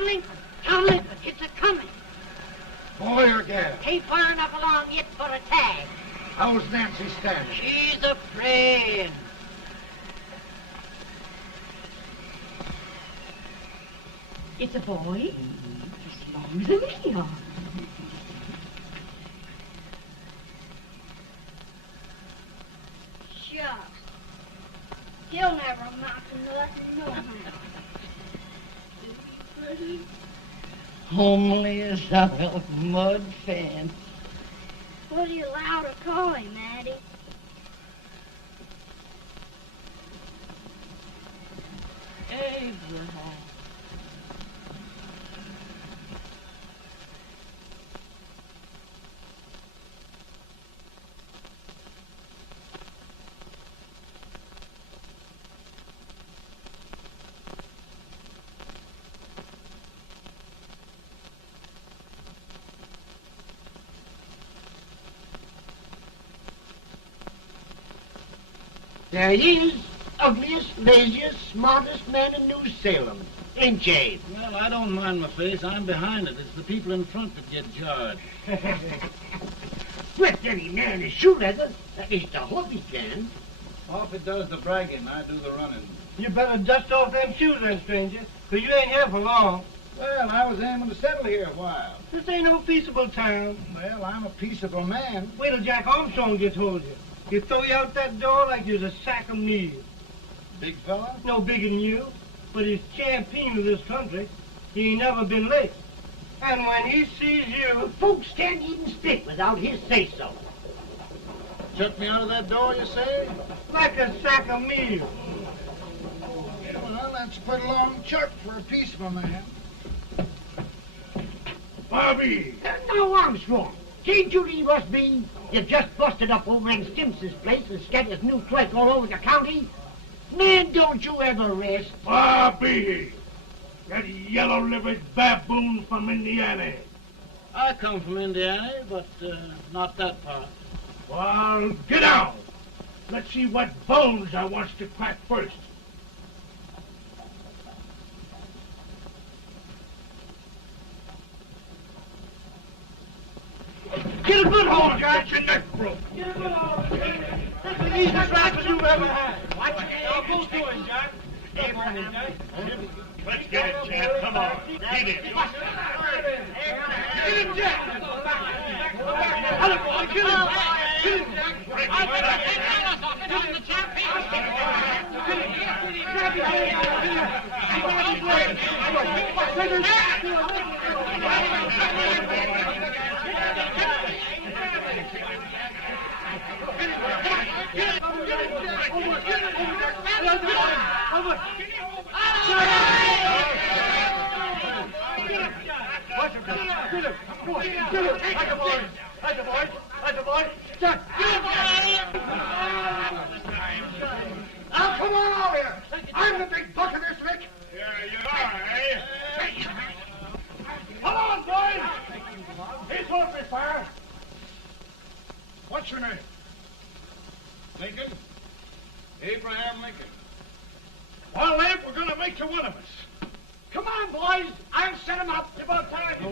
Townley, Townley, it's a-coming. Boy or gal? Ain't far enough along yet for a tag. How's Nancy standing? She's a-praying. It's a boy? As long as me are. Shucks. He'll never amount to nothing, no how. Pretty. Homely as a mud fan. What do you allow to call him, Addie? Abraham. There he is, ugliest, laziest, smartest man in New Salem. Ain't Jay? Well, I don't mind my face. I'm behind it. It's the people in front that get jarred. With any man in shoe leather, at least I hope he can. Off it does the bragging. I do the running. You better dust off them shoes then, stranger, 'cause you ain't here for long. Well, I was aiming to settle here a while. This ain't no peaceable town. Well, I'm a peaceable man. Wait till Jack Armstrong gets hold of you. He'll throw you out that door like you're a sack of meal. Big fella? No bigger than you, but he's champion of this country. He ain't never been late. And when he sees you... Folks can't even speak without his say-so. Chuck me out of that door, you say? like a sack of meal. Well, that's a pretty long chuck for a peaceful man. Bobby! Now, Armstrong, can't you leave us be? You've just busted up over in Stimpson's place and scattered new clerk all over the county. Man, don't you ever rest. Bobby! That yellow-livered baboon from Indiana. I come from Indiana, but not that part. Well, get out. Let's see what bones I wants to crack first. Get a good hold, Jack. Get your neck broke. Get a good hold. That's the easiest rifle you've ever had. Watch it. Now, go to it, Jack. Abraham, Jack. Let's get it, Jack. Come on. Get it. Get him, Jack. Hello, boy. Get him. Get him, Jack. I'll get him. Get him, Jack. Get him. Grab him. Now, come on over here. I'm the big buck of this lick. Yeah, you are, eh? Come on, boys. He's hold me fire. What's your name? Lincoln? Abraham Lincoln. Well, Abe, we're going to make you one of us. Come on, boys. I'll set him up. It's about time.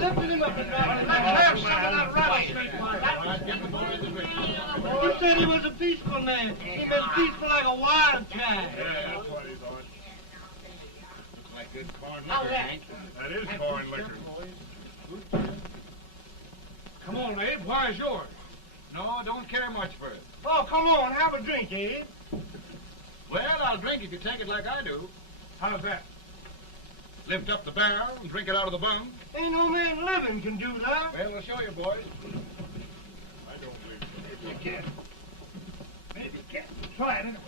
Lifting him up and down. Let's have some of that rattlesnake. You said he was a peaceful man. He was peaceful like a wild cat. Yeah, that's what he thought. Looks like good corn How's liquor, that? Hank. That is corn liquor. Come on, Abe. Where's yours? No, don't care much for it. Oh, come on. Have a drink, Abe. Well, I'll drink if you take it like I do. How's that? Lift up the barrel and drink it out of the bung. Ain't no man living can do that. Well, I'll show you, boys. I don't believe so. Maybe you can. Maybe you can. Try it anyway.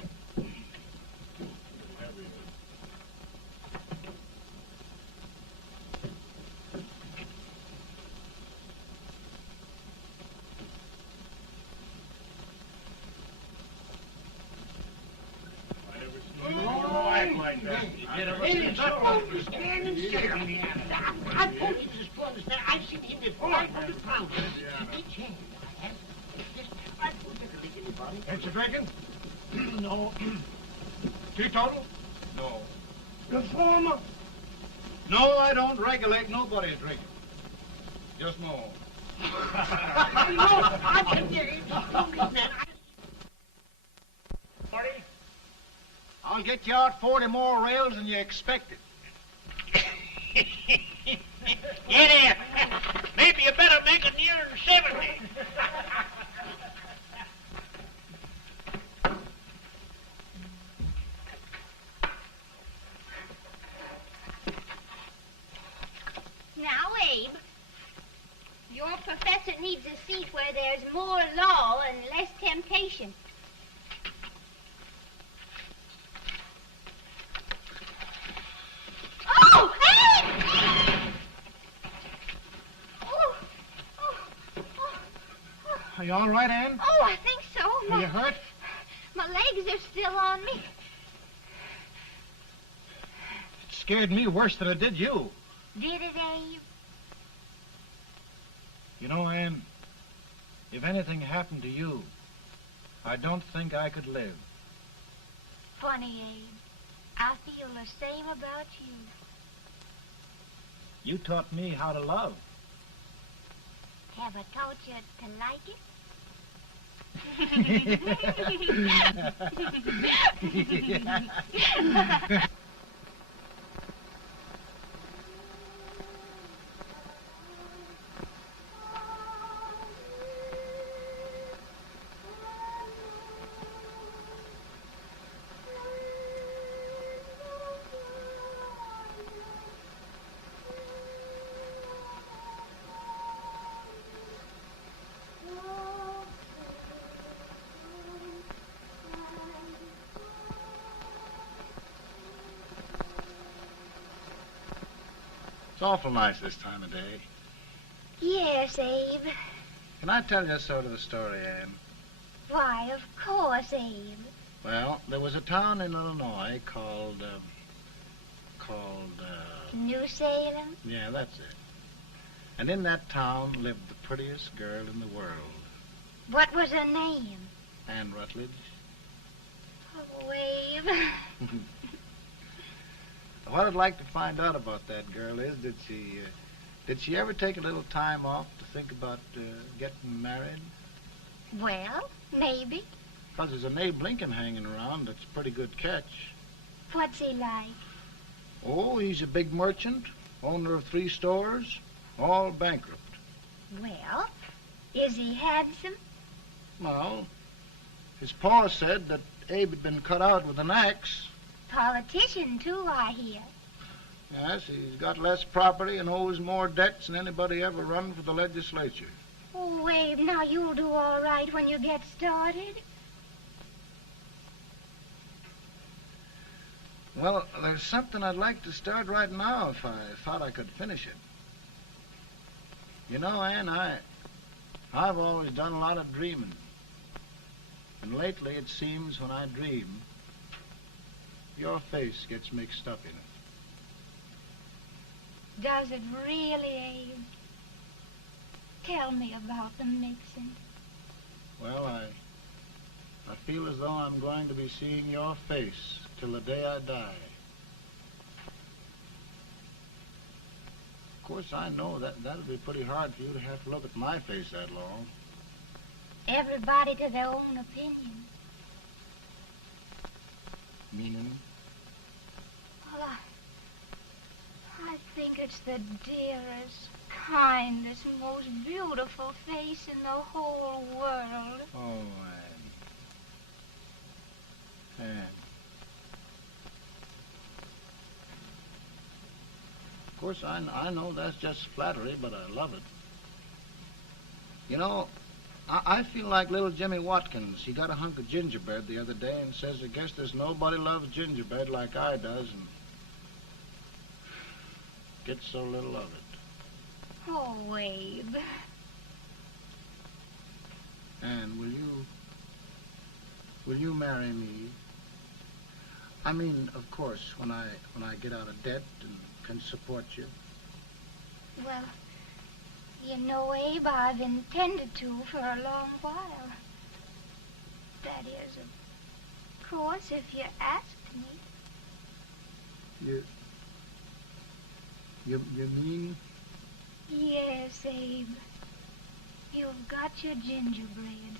Act like that. He's stand and sit on the end. I told you this brother's man. I've seen him before. 500 pounds. Each hand. I have. This I told you to make anybody. Ain't you drinking? No. Teetotal? No. Reformer? No, I don't regulate nobody's drinking. Just my own. I can get it. I'll get you out 40 more rails than you expected. Get in. Maybe you better make it nearer 70. Now, Abe, your professor needs a seat where there's more law and less temptation. Oh, Abe! Oh, oh, oh, oh. Are you all right, Ann? Oh, I think so. Are you hurt? My legs are still on me. It scared me worse than it did you. Did it, Abe? You know, Ann, if anything happened to you, I don't think I could live. Funny, Abe. I feel the same about you. You taught me how to love. Have I taught you to like it? It's awful nice this time of day. Yes, Abe. Can I tell you sort of a story, Ann? Why, of course, Abe. Well, there was a town in Illinois called, New Salem? yeah, that's it. And in that town lived the prettiest girl in the world, What was her name? Ann Rutledge. Oh, Abe. What I'd like to find out about that girl is, did she ever take a little time off to think about getting married? Well, maybe. 'Cause there's an Abe Lincoln hanging around that's a pretty good catch. What's he like? Oh, he's a big merchant, owner of 3 stores, all bankrupt. Well, is he handsome? Well, his pa said that Abe had been cut out with an axe. Politician, too, I hear. Yes, he's got less property and owes more debts than anybody ever run for the legislature. Oh, Abe, now you'll do all right when you get started. Well, there's something I'd like to start right now if I thought I could finish it. You know, Ann, I've always done a lot of dreaming. And lately it seems when I dream, your face gets mixed up in it. Does it really, Abe? Tell me about the mixing. Well, I feel as though I'm going to be seeing your face till the day I die. Of course, I know that'll be pretty hard for you to have to look at my face that long. Everybody to their own opinion. Meaning? Well, I think it's the dearest, kindest, most beautiful face in the whole world. Oh, Ann. Of course, I know that's just flattery, but I love it. You know, I feel like little Jimmy Watkins. He got a hunk of gingerbread the other day and says, I guess there's nobody loves gingerbread like I does, and gets so little of it. Oh, Abe. And will you marry me? I mean, of course, when I get out of debt and can support you. Well, you know, Abe, I've intended to for a long while. That is, of course, if you asked me. You mean? Yes, Abe. You've got your gingerbread.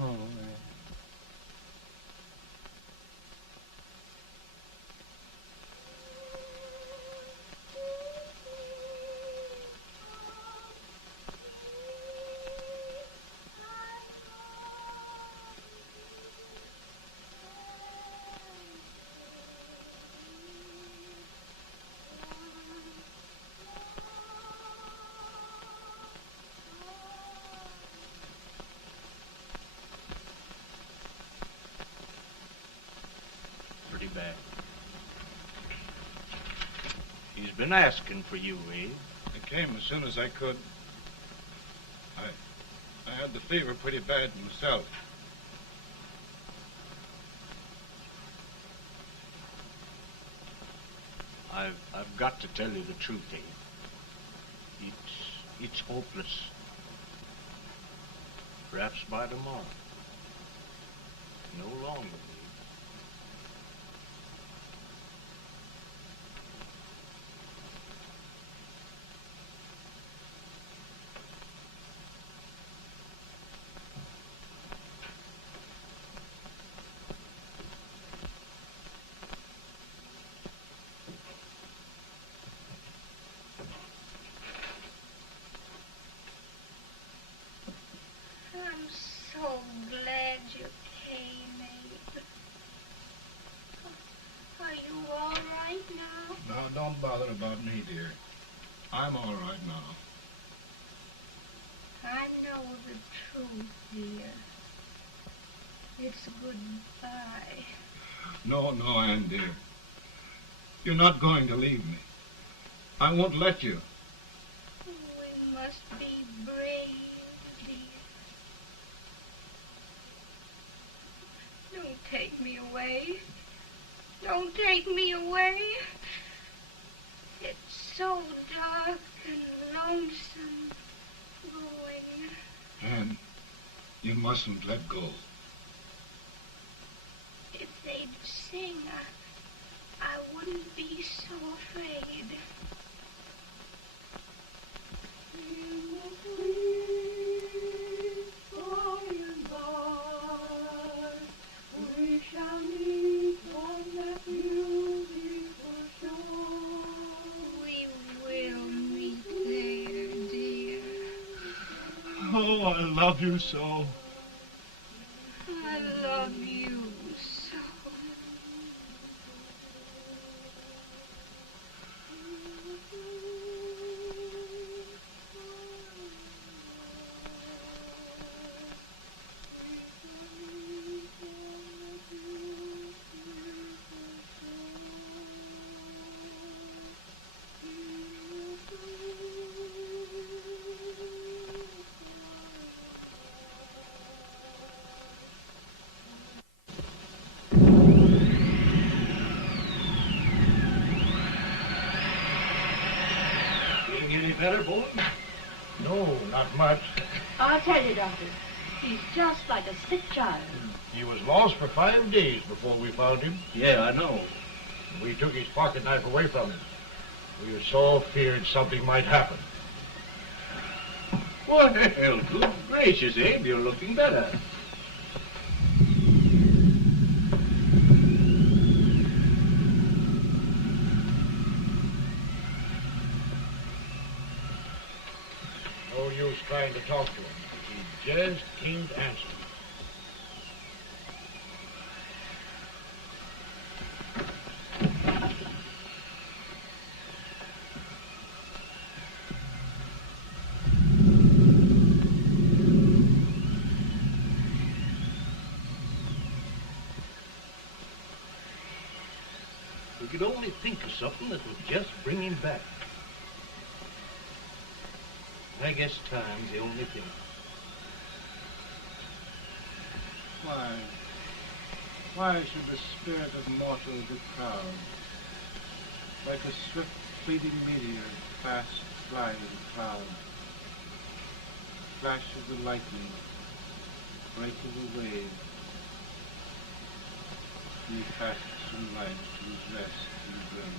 Oh, Pretty bad. He's been asking for you, Abe. I came as soon as I could. I had the fever pretty bad myself. I've got to tell you the truth, Abe. It's hopeless. Perhaps by tomorrow. No longer, Abe. I'm so glad you came, Abe. Are you all right now? Now, don't bother about me, dear. I'm all right now. I know the truth, dear. It's goodbye. No, Ann, dear. You're not going to leave me. I won't let you. We must be brave, dear. Don't take me away. Don't take me away. It's so dark and lonesome going. Ann, you mustn't let go. If they'd sing, I wouldn't be so afraid. We shall meet on that beautiful shore. We will meet there, dear. Oh, I love you so. I love you so. Feeling any better, boy? No, not much. I'll tell you, Doctor. He's just like a sick child. He was lost for 5 days before we found him. Yeah, I know. We took his pocket knife away from him. We were so feared something might happen. Well, good gracious, Abe, you're looking better. No use trying to talk to him. He just can't answer. We could only think of something that would just bring him back. I guess time's the only thing. Why should the spirit of mortal be proud? Like a swift fleeting meteor, fast flying cloud. Flash of the lightning, break of the wave. He fast some light to dress and burn.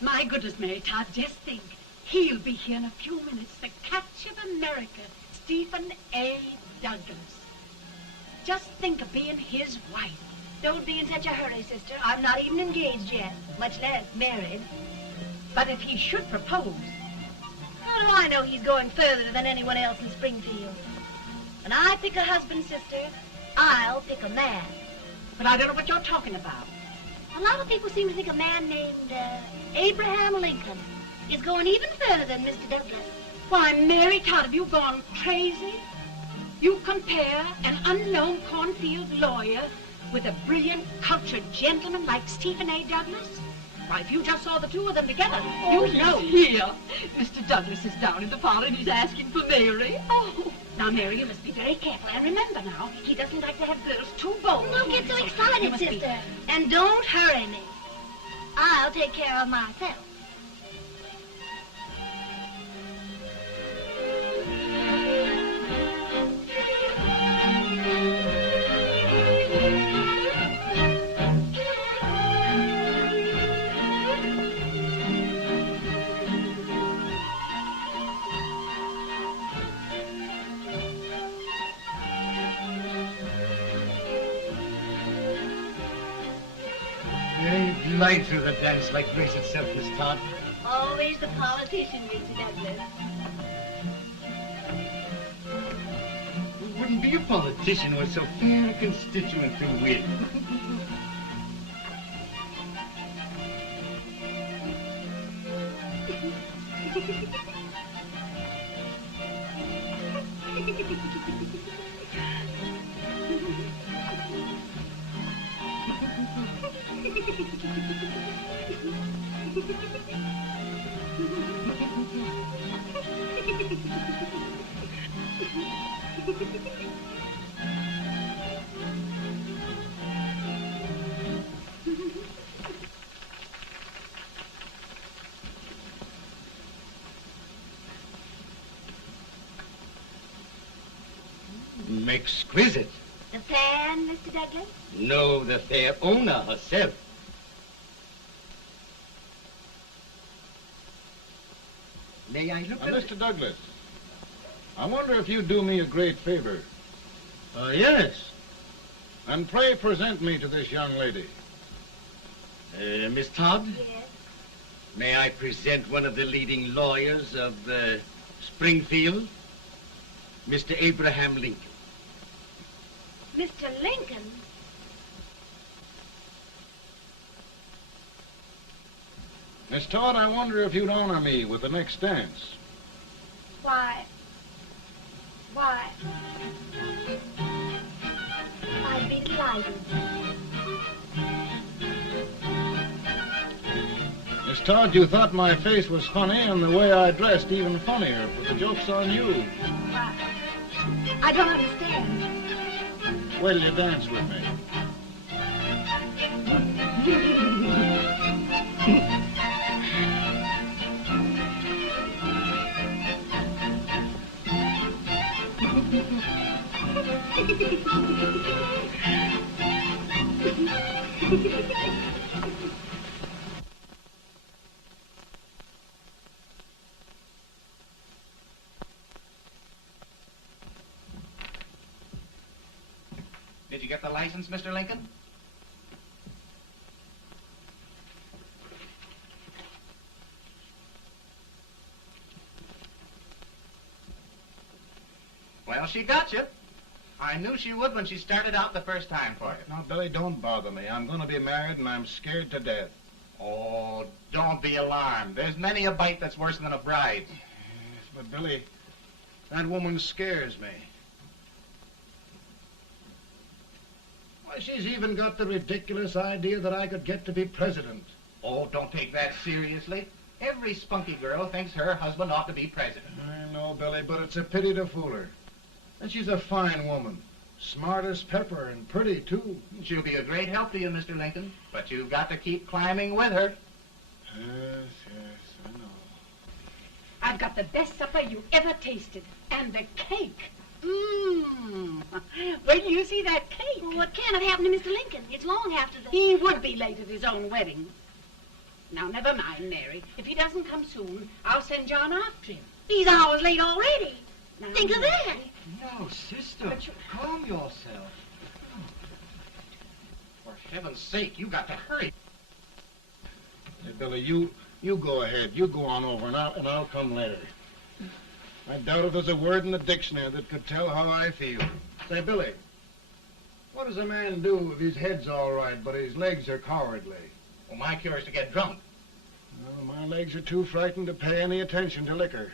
My goodness, Mary Todd, just think. He'll be here in a few minutes. The catch of America, Stephen A. Douglas. Just think of being his wife. Don't be in such a hurry, sister. I'm not even engaged yet, much less married. But if he should propose... How do I know he's going further than anyone else in Springfield? When I pick a husband, sister, I'll pick a man. But I don't know what you're talking about. A lot of people seem to think a man named Abraham Lincoln is going even further than Mr. Douglas. Why, Mary Todd, have you gone crazy? You compare an unknown cornfield lawyer with a brilliant, cultured gentleman like Stephen A. Douglas? Why, if you just saw the two of them together, you'd know. Here. Mr. Douglas is down in the parlor and he's asking for Mary. Oh, now, Mary, you must be very careful. And remember now, he doesn't like to have girls too bold. Don't get so You excited, must be- sister. And don't hurry me. I'll take care of myself. They glide through the dance like grace itself, Miss Todd. Always the politician, Mr. Douglas. Who wouldn't be a politician with so fair a constituent to win? Exquisite. The fan, Mr. Douglas? No, the fair owner herself. May I look at it? Mr. Douglas, I wonder if you'd do me a great favor. Yes. And pray present me to this young lady. Miss Todd? Yes. May I present one of the leading lawyers of Springfield, Mr. Abraham Lincoln. Mr. Lincoln? Miss Todd, I wonder if you'd honor me with the next dance. Why, I'd be delighted. Miss Todd, you thought my face was funny and the way I dressed even funnier, but the joke's on you. Why, I don't understand. Will you dance with me? Did you get the license, Mr. Lincoln? Well, she got you. I knew she would when she started out the first time for you. Now, Billy, don't bother me. I'm going to be married and I'm scared to death. Oh, don't be alarmed. There's many a bite that's worse than a bride. Yes, but Billy, that woman scares me. Why, she's even got the ridiculous idea that I could get to be president. Oh, don't take that seriously. Every spunky girl thinks her husband ought to be president. I know, Billy, but it's a pity to fool her. And she's a fine woman. Smart as pepper and pretty, too. She'll be a great help to you, Mr. Lincoln. But you've got to keep climbing with her. Yes, I know. I've got the best supper you ever tasted. And the cake. Mmm. Wait till you see that cake. Well, what can have happened to Mr. Lincoln? It's long after the... He would be late at his own wedding. Now, never mind, Mary. If he doesn't come soon, I'll send John after him. He's hours late already. Now, Think of that. No, sister. Calm yourself. For heaven's sake, you got to hurry. Hey, Billy, you go ahead. You go on over, and I'll come later. I doubt if there's a word in the dictionary that could tell how I feel. Say, Billy, what does a man do if his head's all right, but his legs are cowardly? Well, my cure is to get drunk. Well, my legs are too frightened to pay any attention to liquor.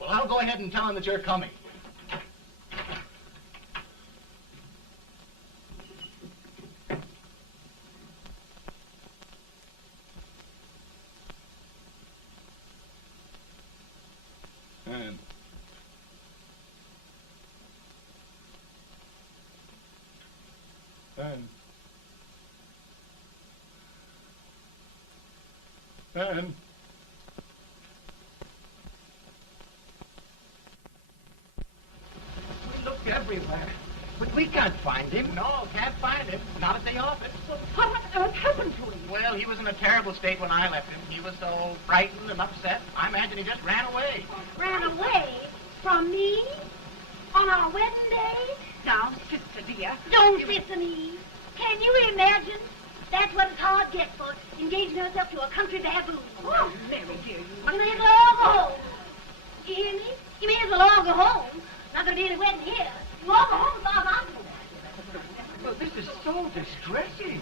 Well, I'll go ahead and tell him that you're coming. And We looked everywhere, but we can't find him. No, can't find him. Not at the office. Well, what on earth happened to him? Well, he was in a terrible state when I left him. He was so frightened and upset. I imagine he just ran away. Ran away from me on our wedding day? Now, sister dear. Don't sister me. Can you imagine? That's what it's hard get for, engaging herself to a country baboon. Oh, Mary, dear, You may as well all go home. You hear me? You may as well all go home. Not going to be any wedding here. You all go home as far as I'm concerned. Well, this is so distressing.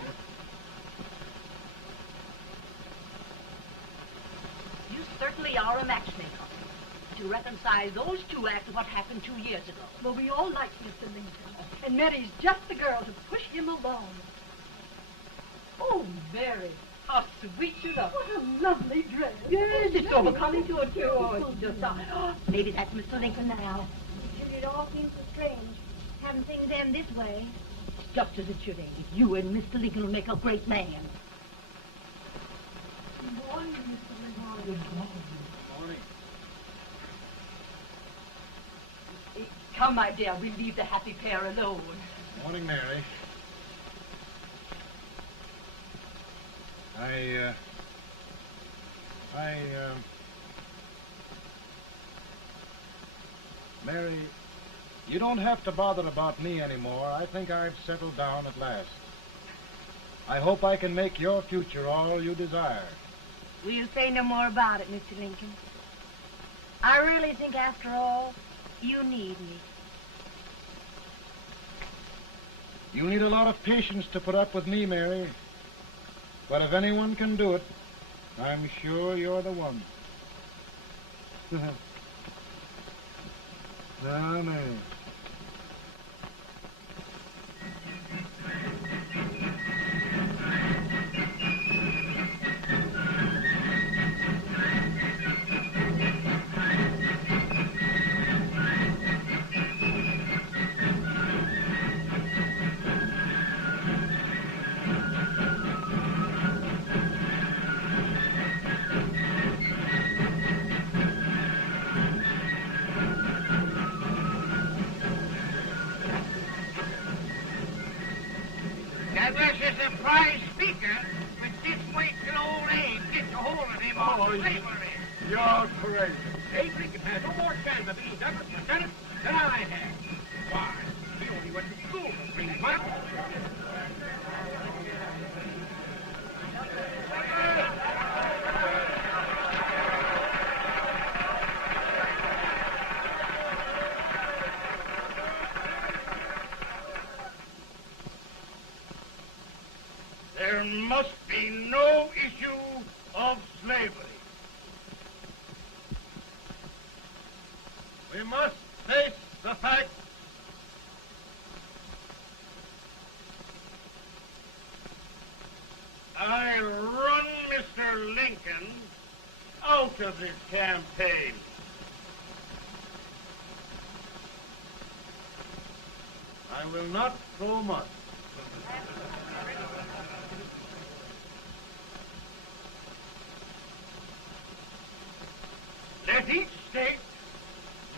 You certainly are a matchmaker. To reconcile those two after what happened 2 years ago. Well, we all like Mr. Lincoln. And Mary's just the girl to push him along. Oh, Mary, how sweet you look. What a lovely dress. Yes, it's overcoming to it, too. Oh, it's just... maybe that's Mr. Lincoln now. It all seems so strange, having things end this way. Just as it should end. You and Mr. Lincoln will make a great man. Good morning, Mr. Lincoln. morning. Come, my dear, we'll leave the happy pair alone. Morning, Mary. Mary, you don't have to bother about me anymore. I think I've settled down at last. I hope I can make your future all you desire. We'll say no more about it, Mr. Lincoln. I really think, after all, you need me. You need a lot of patience to put up with me, Mary. But if anyone can do it, I'm sure you're the one. No, no. That was a surprise speaker, but just wait till old Abe gets a hold of him on slavery. You're crazy. Abe Lincoln has no more chance of being Douglas Lieutenant than I have. Why? He only went to school for 3 months. There must be no issue of slavery. We must face the fact I run Mr. Lincoln out of this campaign. I will not throw much. Let each state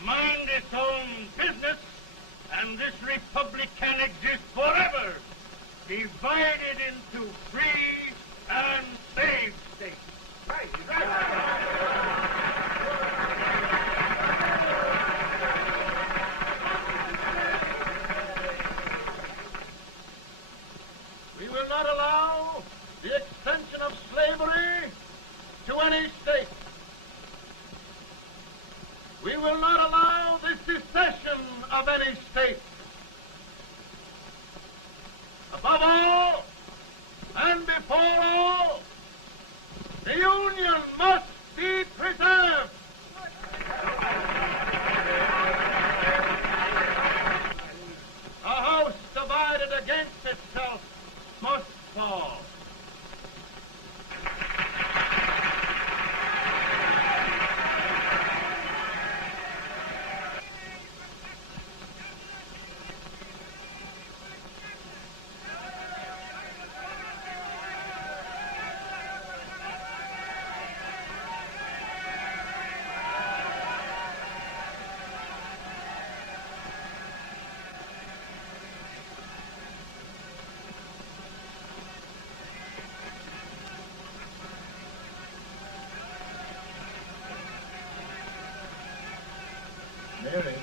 mind its own business, and this republic can exist forever, divided into free and slave states. Right, right. We will not allow the extension of slavery to any state. We will not allow the secession of any state. Above all, and before all, the Union must be preserved. A house divided against itself must fall. Mary.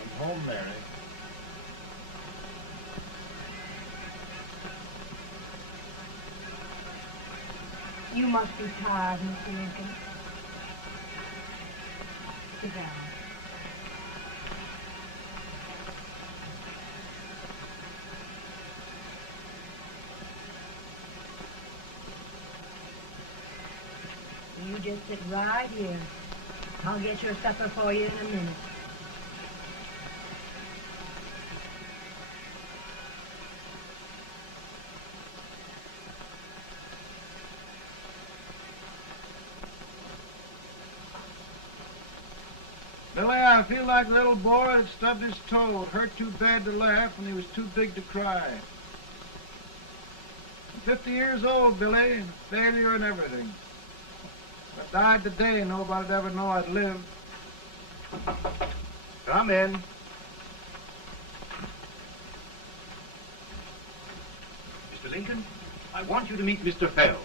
I'm home, Mary. You must be tired, Mr. Lincoln. Sit down. You just sit right here. I'll get your supper for you in a minute. Billy, I feel like a little boy that stubbed his toe. It hurt too bad to laugh, and he was too big to cry. 50 years old, Billy. Failure and everything. If I died today, nobody'd ever know I'd lived. Come in. Mr. Lincoln, I want you to meet Mr. Fell,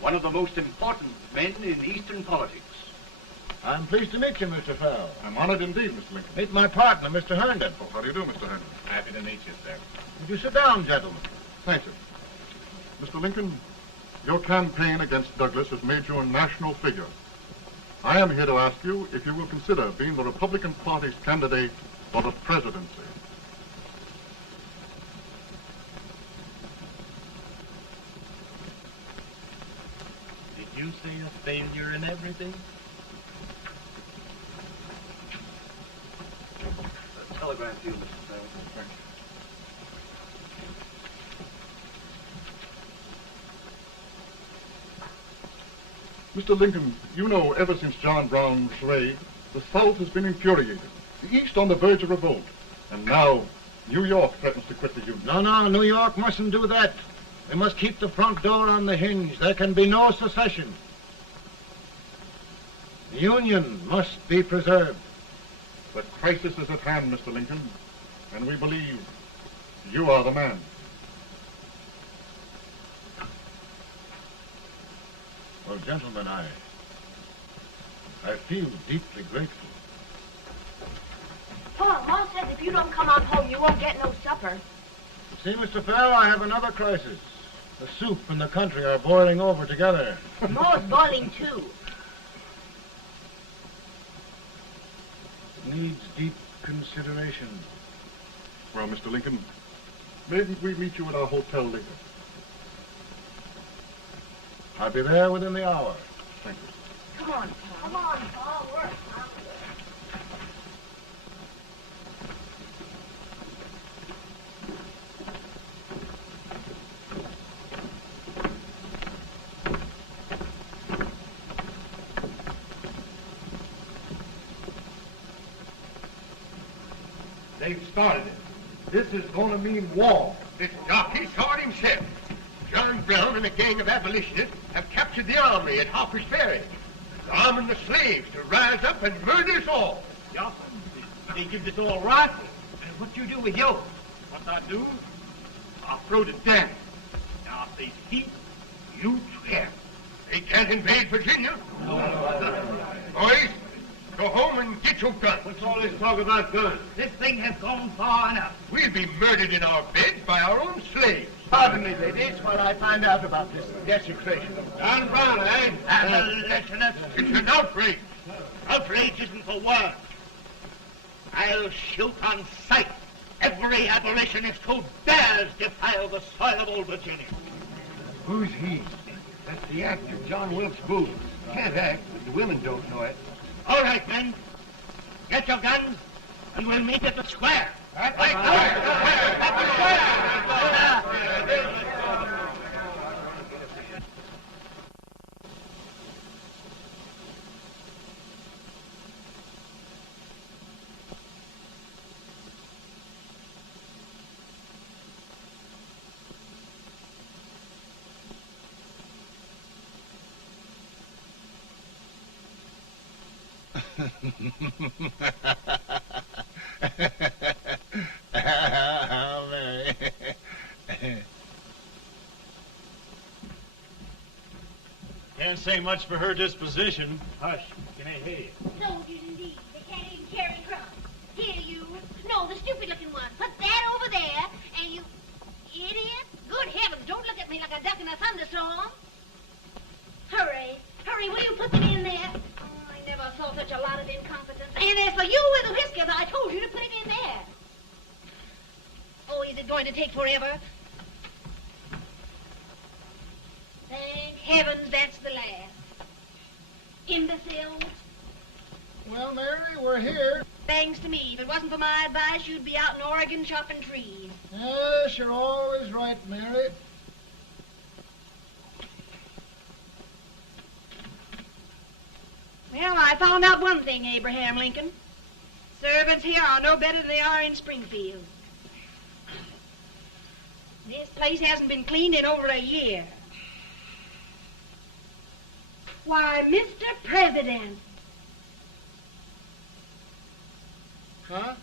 one of the most important men in Eastern politics. I'm pleased to meet you, Mr. Fell. I'm honored indeed, Mr. Lincoln. Meet my partner, Mr. Herndon. Oh, how do you do, Mr. Herndon? Happy to meet you, sir. Would you sit down, gentlemen? Thank you. Mr. Lincoln, your campaign against Douglas has made you a national figure. I am here to ask you if you will consider being the Republican Party's candidate for the presidency. Did you say a failure in everything? A telegram to you, Mr. Fell. Thank you. Mr. Lincoln, you know ever since John Brown's raid, the South has been infuriated, the East on the verge of revolt, and now New York threatens to quit the Union. No, New York mustn't do that. They must keep the front door on the hinge. There can be no secession. The Union must be preserved. The crisis is at hand, Mr. Lincoln, and we believe you are the man. Well, gentlemen, I feel deeply grateful. Pa, Ma says if you don't come on home, you won't get no supper. See, Mr. Fell, I have another crisis. The soup and the country are boiling over together. Ma's boiling too. It needs deep consideration. Well, Mr. Lincoln, maybe we meet you at our hotel later. I'll be there within the hour. Thank you. Come on, Pa. Come on, Pa. Work. They've started it. This is going to mean war. This jockey saw it himself. John Brown and a gang of abolitionists have captured the armory at Harper's Ferry. They're arming the slaves to rise up and murder us all. Yeah, they give this all right. And what you do with yours? What I do? I'll throw the damn. Now, if they speak, you swear. They can't invade Virginia. Boys, go home and get your guns. What's all this talk about guns? This thing has gone far enough. We'll be murdered in our beds by our own slaves. Pardon me, ladies, while I find out about this desecration. John Brown, eh? Abolitionists. It's an outrage. Outrage isn't for words. I'll shoot on sight every abolitionist who dares defile the soil of old Virginia. Who's he? That's the actor, John Wilkes Booth. Can't act, but the women don't know it. All right, men. Get your guns, and we'll meet at the square. At the Can't say much for her disposition. Hush, can I hear you? Soldiers indeed. They can't even carry crumbs. Here, you. No, the stupid-looking one. Put that over there, and you... Idiot. Good heavens, don't look at me like a duck in a thunderstorm. Hurry. Hurry, will you put them in there? Oh, I never saw such a lot of incompetence. And as for you with the whiskers, I told you to put it in there. Oh, is it going to take forever? Thank heavens that's the last. Imbeciles. Well, Mary, we're here. Thanks to me. If it wasn't for my advice, you'd be out in Oregon chopping trees. Yes, you're always right, Mary. Well, I found out one thing, Abraham Lincoln. Servants here are no better than they are in Springfield. This place hasn't been cleaned in over a year. Why, Mr. President. Huh?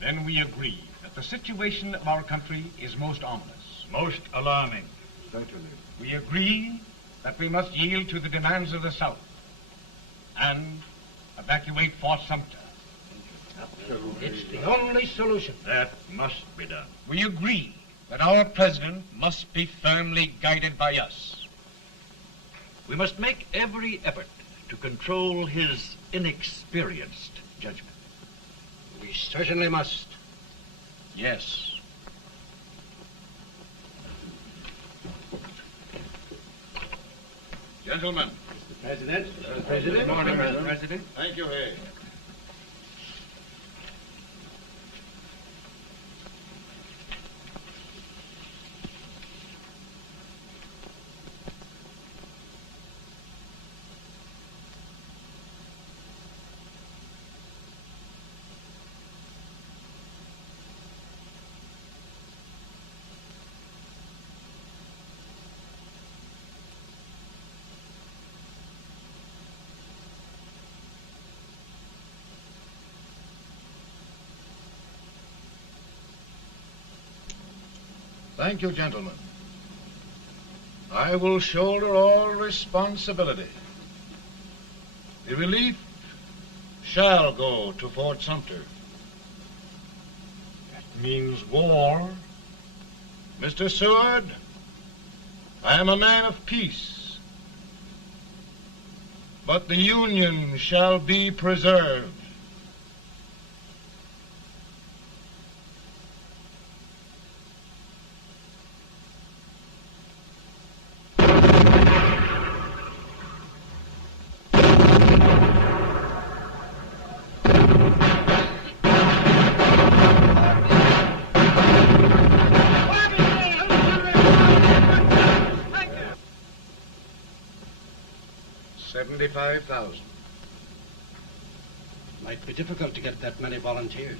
Then we agree that the situation of our country is most ominous. Most alarming. Certainly. We agree that we must yield to the demands of the South and evacuate Fort Sumter. It's the only solution. That must be done. We agree that our president must be firmly guided by us. We must make every effort to control his inexperienced judgment. We certainly must. Yes. Gentlemen. Mr. President. Mr. President. Good morning, Mr. President. Thank you, Hay. Thank you, gentlemen. I will shoulder all responsibility. The relief shall go to Fort Sumter. That means war. Mr. Seward, I am a man of peace, but the Union shall be preserved. $75,000. Might be difficult to get that many volunteers.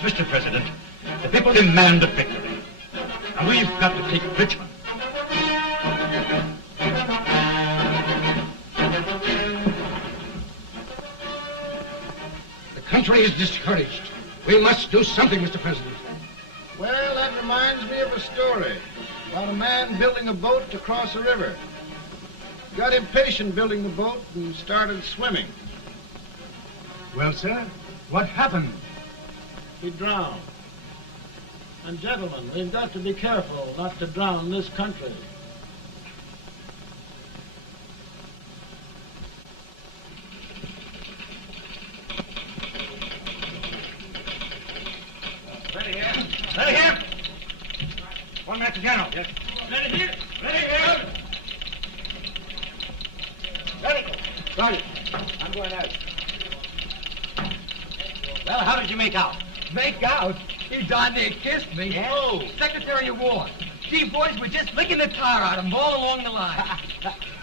Mr. President, the people demand a victory. And we've got to take Richmond. The country is discouraged. We must do something, Mr. President. Well, that reminds me of a story about a man building a boat to cross a river. Got impatient building the boat and started swimming. Well, sir, what happened? He drowned. And gentlemen, we've got to be careful not to drown this country. Ready here. Ready here. One minute to General. Yes. Ready here. Ready here. Ready. Sergeant, I'm going out. Well, how did you make out? Make out? He darn near kissed me. Yeah? Oh, Secretary of War. Gee, boys, we're just licking the tar out of him all along the line.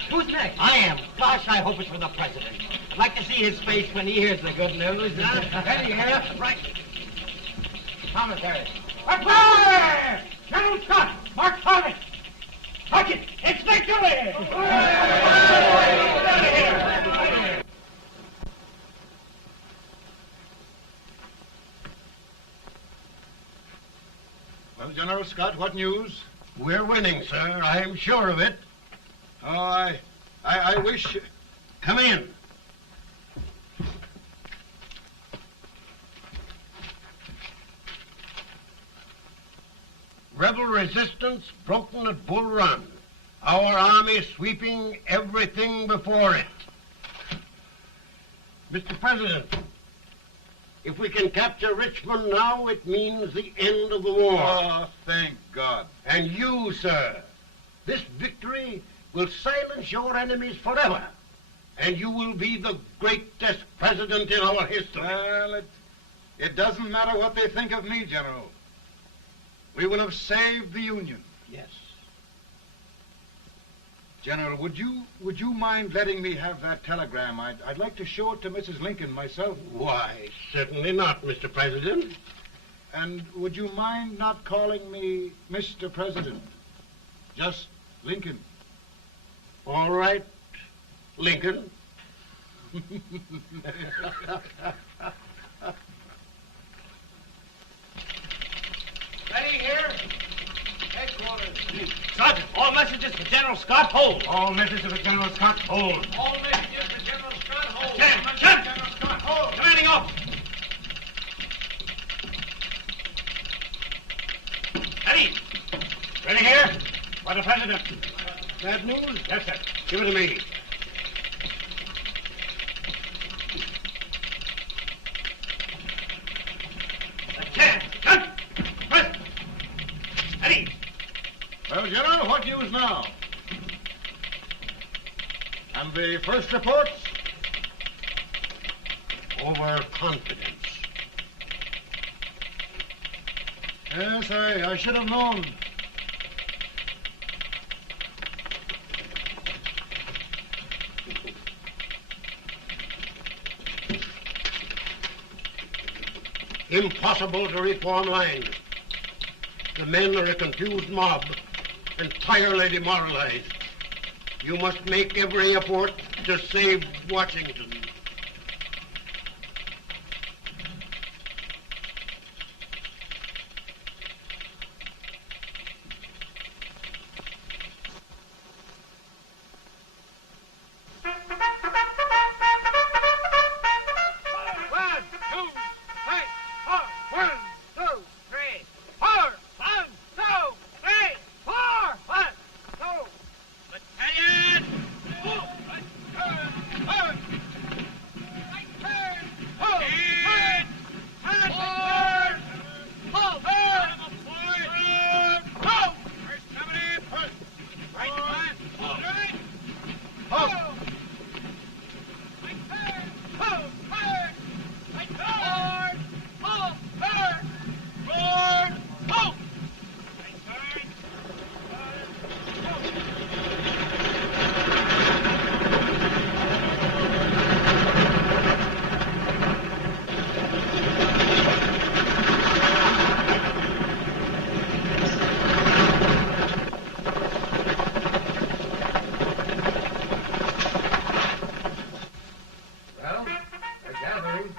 Who's next? I am. Gosh, I hope it's for the president. I'd like to see his face when he hears the good news. Ready here. Right. Commissary. Fire! General Scott! Mark target! Sergeant, it's victory! Well, General Scott, what news? We're winning, sir. I am sure of it. Oh, I wish... Come in. Rebel resistance broken at Bull Run. Our army sweeping everything before it. Mr. President, if we can capture Richmond now, it means the end of the war. Oh, thank God. And you, sir, this victory will silence your enemies forever. And you will be the greatest president in our history. Well, it doesn't matter what they think of me, General. We will have saved the Union. Yes. General, would you mind letting me have that telegram? I'd like to show it to Mrs. Lincoln myself. Why, certainly not, Mr. President. And would you mind not calling me Mr. President? Just Lincoln. All right, Lincoln. Ready here. Headquarters. Sergeant, all messages for General Scott, hold. All messages for General Scott, hold. All messages for General Scott, hold. General Scott, hold. Commanding officer. Ready. Ready here. For the President. Bad news? Yes, sir. Give it to me. Well, General, what news now? And the first reports? Overconfidence. Yes, I should have known. Impossible to reform lines. The men are a confused mob, entirely demoralized. You must make every effort to save Washington. gathering.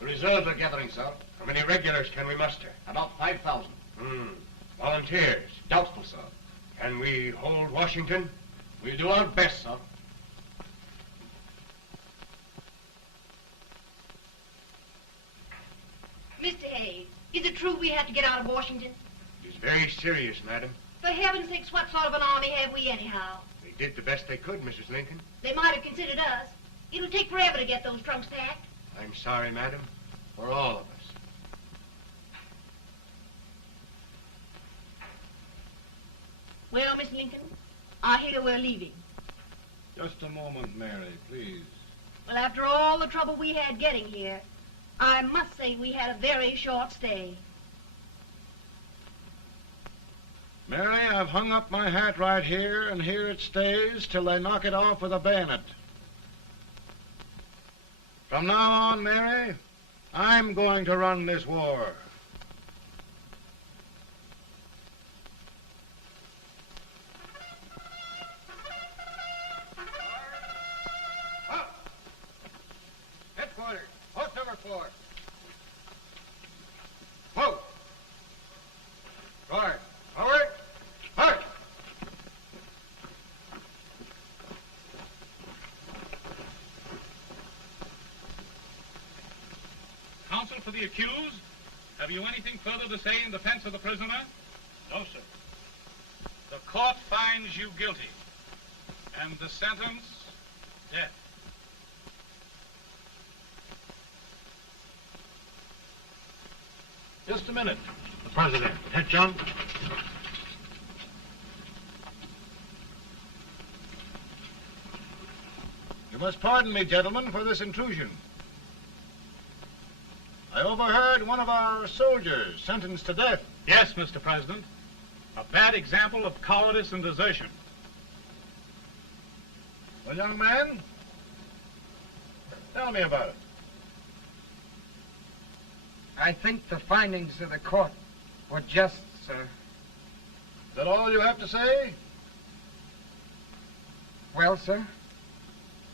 The reserves are gathering, sir. How many regulars can we muster? About 5,000. Volunteers? Doubtful, sir. Can we hold Washington? We'll do our best, sir. Mr. Hayes, is it true we have to get out of Washington? It's very serious, madam. For heaven's sakes, what sort of an army have we anyhow? They did the best they could, Mrs. Lincoln. They might have considered us. It'll take forever to get those trunks packed. I'm sorry, madam, for all of us. Well, Miss Lincoln, I hear we're leaving. Just a moment, Mary, please. Well, after all the trouble we had getting here, I must say we had a very short stay. Mary, I've hung up my hat right here, and here it stays till they knock it off with a bayonet. From now on, Mary, I'm going to run this war. Headquarters, post number 4. Whoa! Guard, forward, march! Counsel for the accused, have you anything further to say in defense of the prisoner? No, sir. The court finds you guilty, and the sentence, death. Just a minute. The president. Head, John. You must pardon me, gentlemen, for this intrusion. I overheard one of our soldiers sentenced to death. Yes, Mr. President. A bad example of cowardice and desertion. Well, young man, tell me about it. I think the findings of the court were just, sir. Is that all you have to say? Well, sir,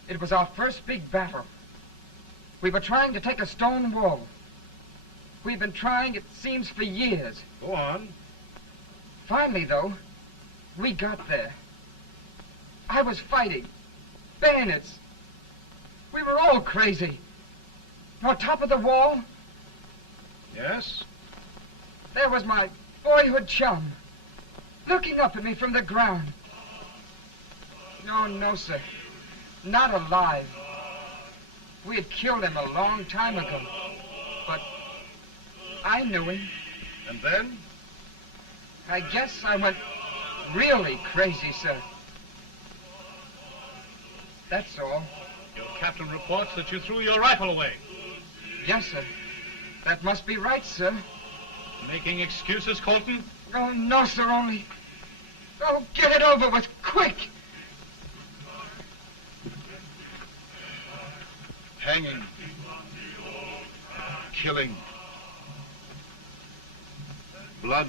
it was our first big battle. We were trying to take a stone wall. We've been trying, it seems, for years. Go on. Finally, though, we got there. I was fighting. Bayonets. We were all crazy. On top of the wall, Yes? there was my boyhood chum, looking up at me from the ground. No, sir. Not alive. We had killed him a long time ago. But I knew him. And then? I guess I went really crazy, sir. That's all. Your captain reports that you threw your rifle away. Yes, sir. That must be right, sir. Making excuses, Colton? Oh, no, sir, only... Oh, get it over with, quick! Hanging. Killing. Blood.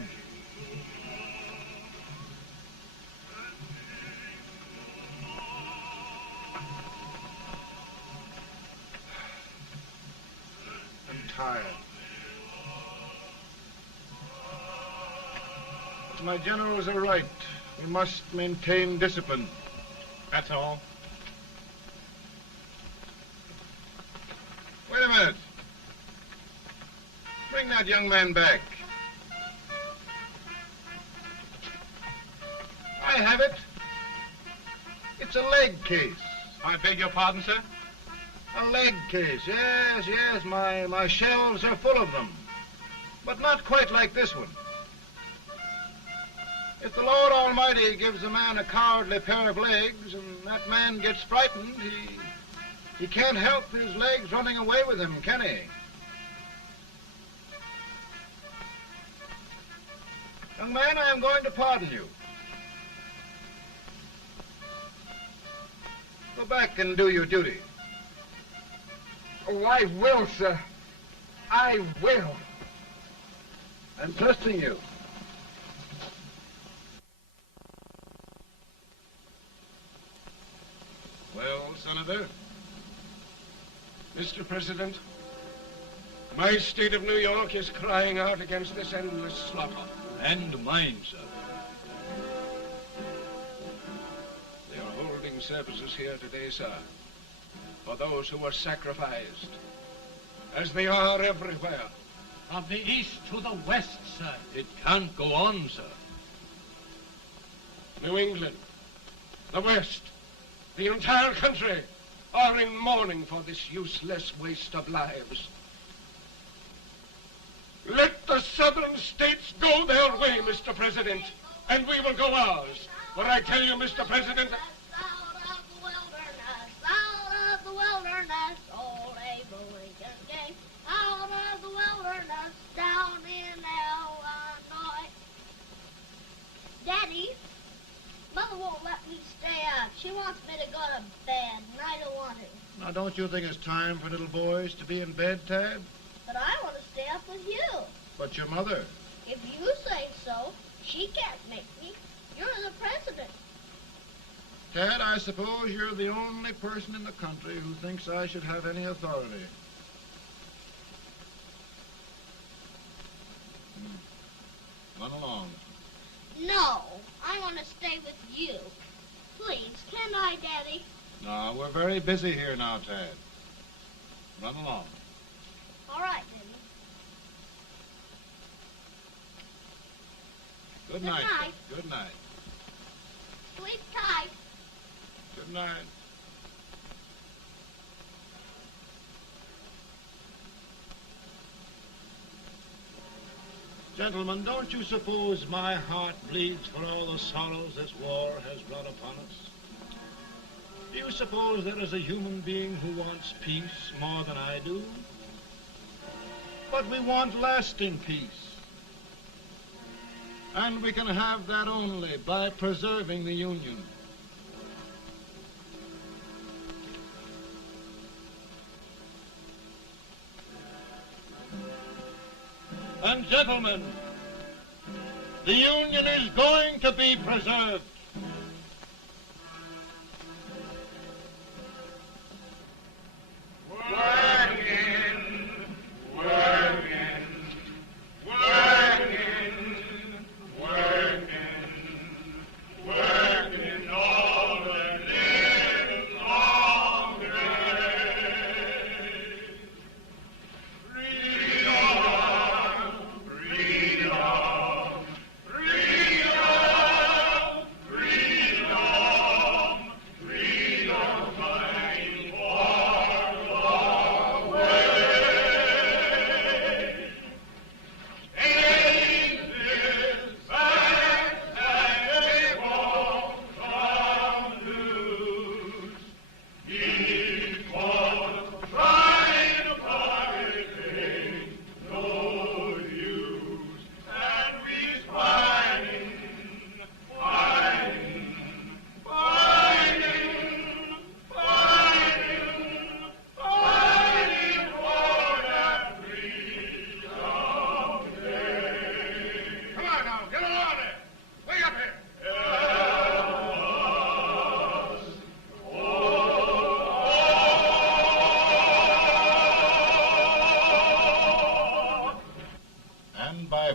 I'm tired. But my generals are right. We must maintain discipline. That's all. Wait a minute. Bring that young man back. I have it. It's a leg case. I beg your pardon, sir? A leg case, yes. My shelves are full of them. But not quite like this one. If the Lord Almighty gives a man a cowardly pair of legs and that man gets frightened, he can't help his legs running away with him, can he? Young man, I am going to pardon you. Go back and do your duty. Oh, I will, sir. I will. I'm trusting you. Well, Senator? Mr. President, my state of New York is crying out against this endless slaughter. And mine, sir. They are holding services here today, sir, for those who were sacrificed, as they are everywhere. From the east to the west, sir. It can't go on, sir. New England, the West, the entire country are in mourning for this useless waste of lives. Let the southern states go their way, Mr. President, and we will go ours. But I tell you, Mr. President, Out of the wilderness, old Abraham Lincoln came. Out of the wilderness, down in Illinois. Daddy, Mother won't let me stay out. She wants me to go to bed, and I don't want to. Now, don't you think it's time for little boys to be in bed, Tad? But I want to stay up with you. But your mother. If you say so, she can't make me. You're the president. Tad, I suppose you're the only person in the country who thinks I should have any authority. Run along. No, I want to stay with you. Please, can I, Daddy? No, we're very busy here now, Tad. Run along. All right, Daddy. Good Good night. night. Good night. Sleep tight. Good night. Gentlemen, don't you suppose my heart bleeds for all the sorrows this war has brought upon us? Do you suppose there is a human being who wants peace more than I do? But we want lasting peace. And we can have that only by preserving the Union. And gentlemen, the Union is going to be preserved.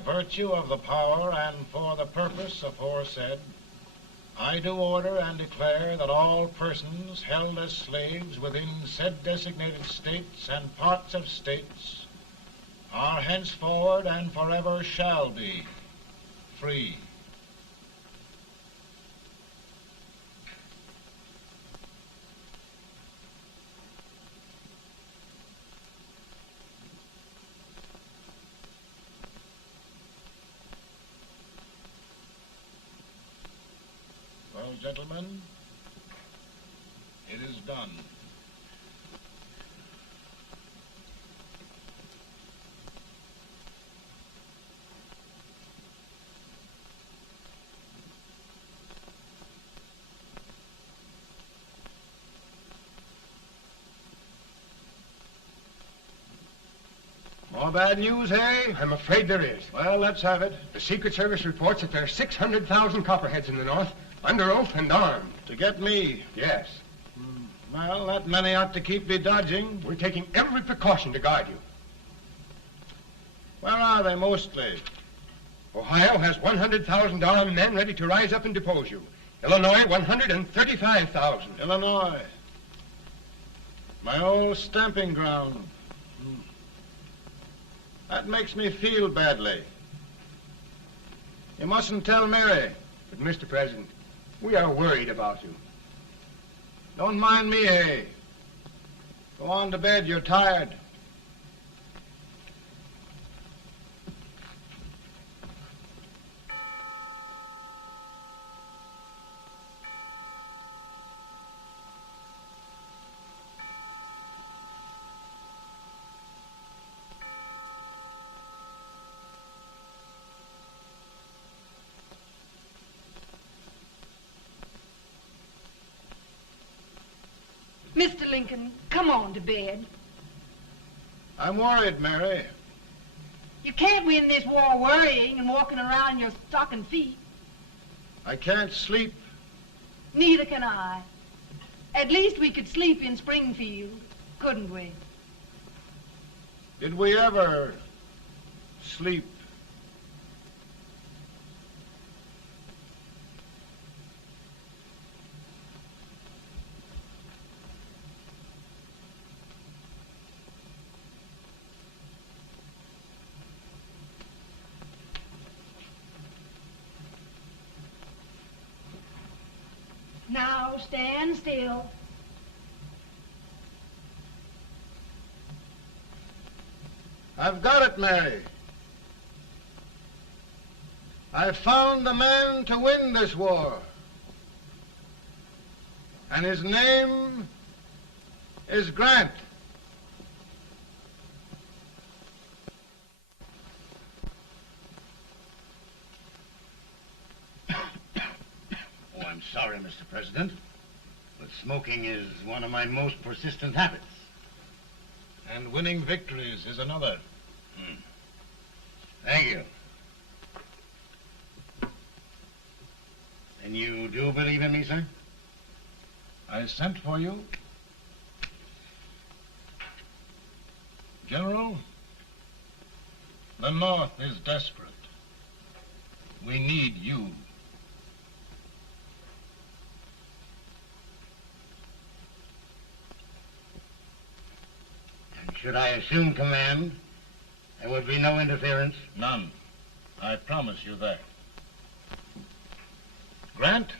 Virtue of the power and for the purpose aforesaid, I do order and declare that all persons held as slaves within said designated states and parts of states are henceforward and forever shall be free. Well, gentlemen, it is done. More bad news, eh? I'm afraid there is. Well, let's have it. The Secret Service reports that there are 600,000 copperheads in the North, under oath and armed. To get me? Yes. Well, that many ought to keep me dodging. We're taking every precaution to guard you. Where are they mostly? Ohio has $100,000 men ready to rise up and depose you. Illinois, 135,000. Illinois. My old stamping ground. That makes me feel badly. You mustn't tell Mary. But, Mr. President, we are worried about you. Don't mind me, Hay. Go on to bed. You're tired. Mr. Lincoln, come on to bed. I'm worried, Mary. You can't win this war worrying and walking around in your stocking feet. I can't sleep. Neither can I. At least we could sleep in Springfield, couldn't we? Did we ever sleep? Now stand still. I've got it, Mary. I've found the man to win this war. And his name is Grant. Oh, I'm sorry, Mr. President, but smoking is one of my most persistent habits. And winning victories is another. Thank you. And you do believe in me, sir? I sent for you. General, the North is desperate. We need you. And should I assume command, there would be no interference? None. I promise you that. Grant,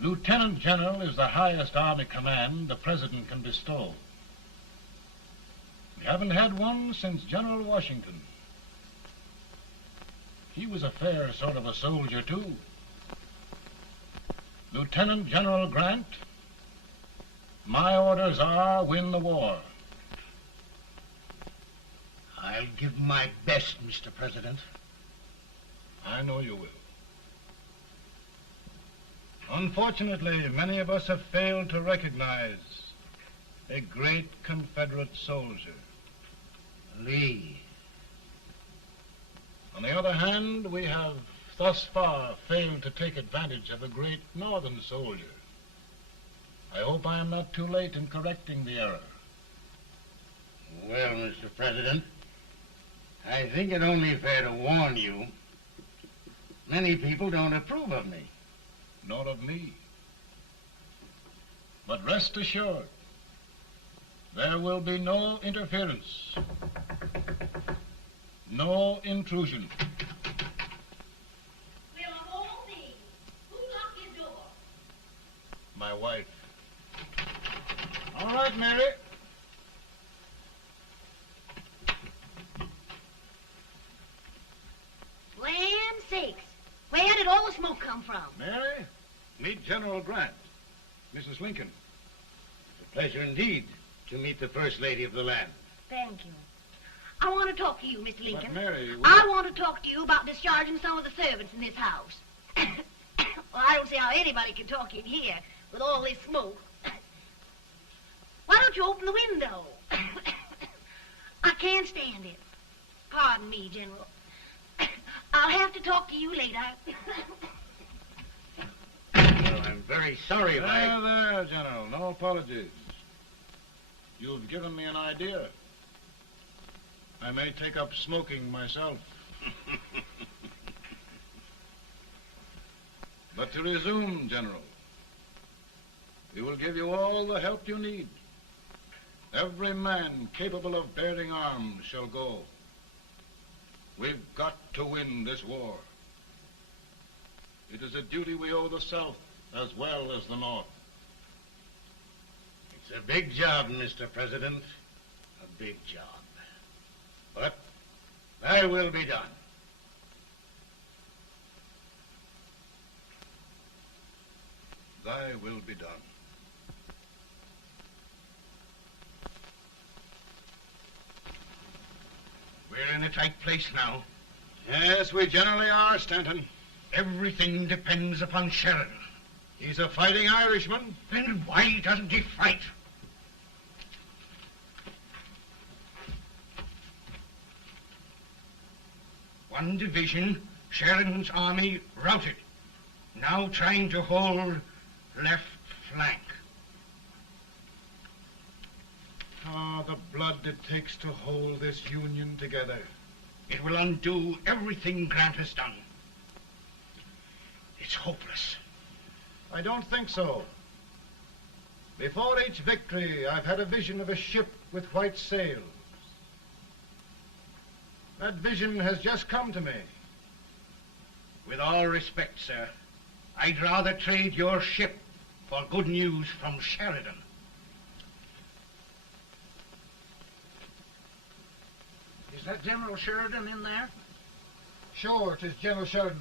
Lieutenant General is the highest army command the President can bestow. We haven't had one since General Washington. He was a fair sort of a soldier, too. Lieutenant General Grant, my orders are win the war. I'll give my best, Mr. President. I know you will. Unfortunately, many of us have failed to recognize a great Confederate soldier. Lee. On the other hand, we have thus far failed to take advantage of a great Northern soldier. I hope I am not too late in correcting the error. Well, Mr. President, I think it only fair to warn you. Many people don't approve of me. Nor of me. But rest assured, there will be no interference, no intrusion. Well, of all things, who locked his door? My wife. All right, Mary. Land sakes. Where did all the smoke come from? Mary, meet General Grant. Mrs. Lincoln. It's a pleasure indeed to meet the First Lady of the land. Thank you. I want to talk to you, Mr. Lincoln. But Mary, I want to talk to you about discharging some of the servants in this house. Well, I don't see how anybody can talk in here with all this smoke. Why don't you open the window? I can't stand it. Pardon me, General. I'll have to talk to you later. Well, I'm very very sorry if There, General. No apologies. You've given me an idea. I may take up smoking myself. But to resume, General, we will give you all the help you need. Every man capable of bearing arms shall go. We've got to win this war. It is a duty we owe the South as well as the North. It's a big job, Mr. President. A big job. But thy will be done. Thy will be done. We're in a tight place now. Yes, we generally are, Stanton. Everything depends upon Sheridan. He's a fighting Irishman. Then why doesn't he fight? One division, Sheridan's army, routed. Now trying to hold left flank. Ah, the blood it takes to hold this Union together. It will undo everything Grant has done. It's hopeless. I don't think so. Before each victory, I've had a vision of a ship with white sails. That vision has just come to me. With all respect, sir, I'd rather trade your ship for good news from Sheridan. Is that General Sheridan in there? Sure, it is General Sheridan.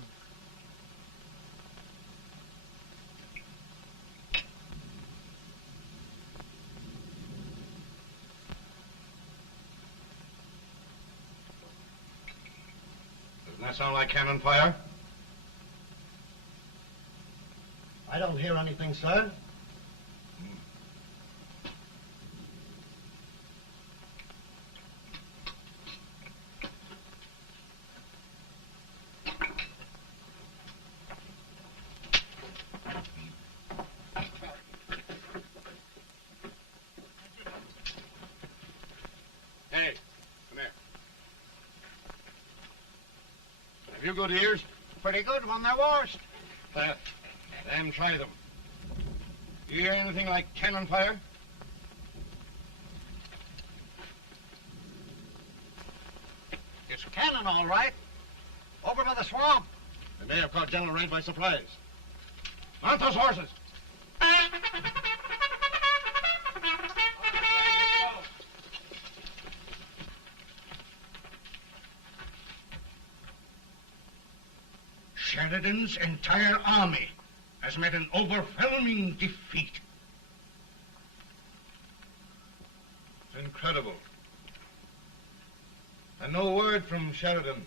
Doesn't that sound like cannon fire? I don't hear anything, sir. Hey, come here. Have you good ears? Pretty good when they're washed. Then try them. You hear anything like cannon fire? It's cannon, all right. Over by the swamp. They may have caught General Rand by surprise. Mount those horses. Sheridan's entire army has met an overwhelming defeat. It's incredible. And no word from Sheridan.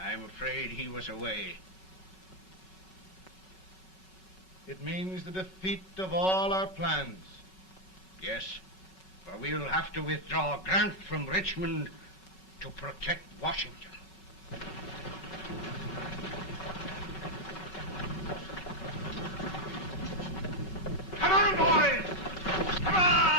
I'm afraid he was away. It means the defeat of all our plans. Yes, for we'll have to withdraw Grant from Richmond to protect Washington. Come on, boys! Come on!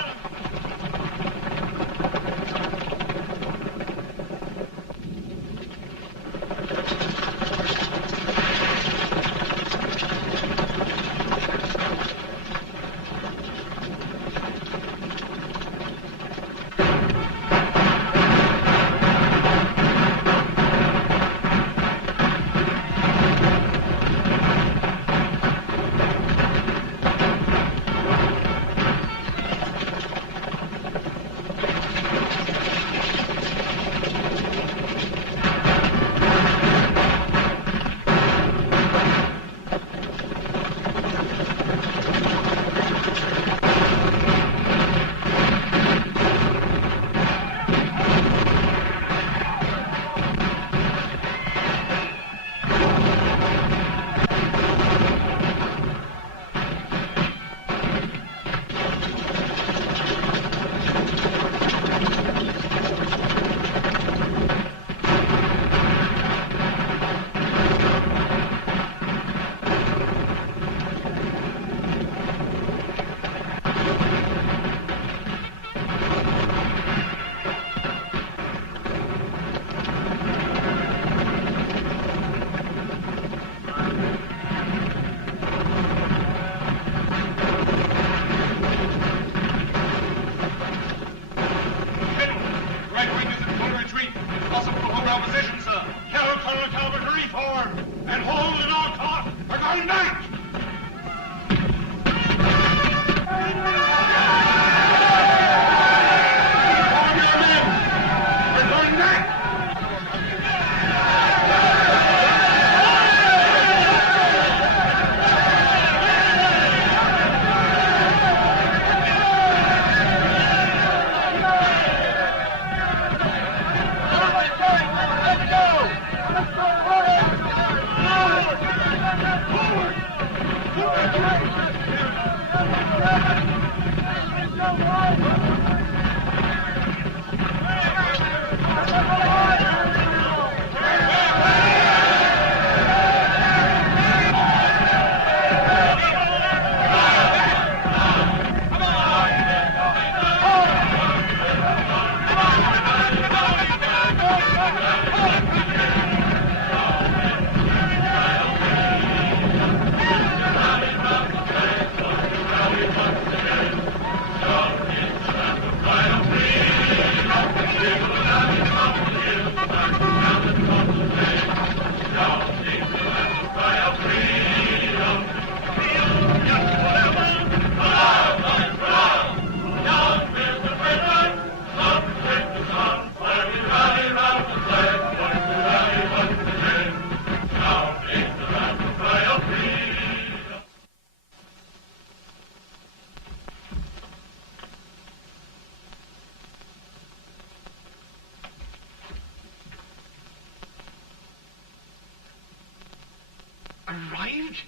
arrived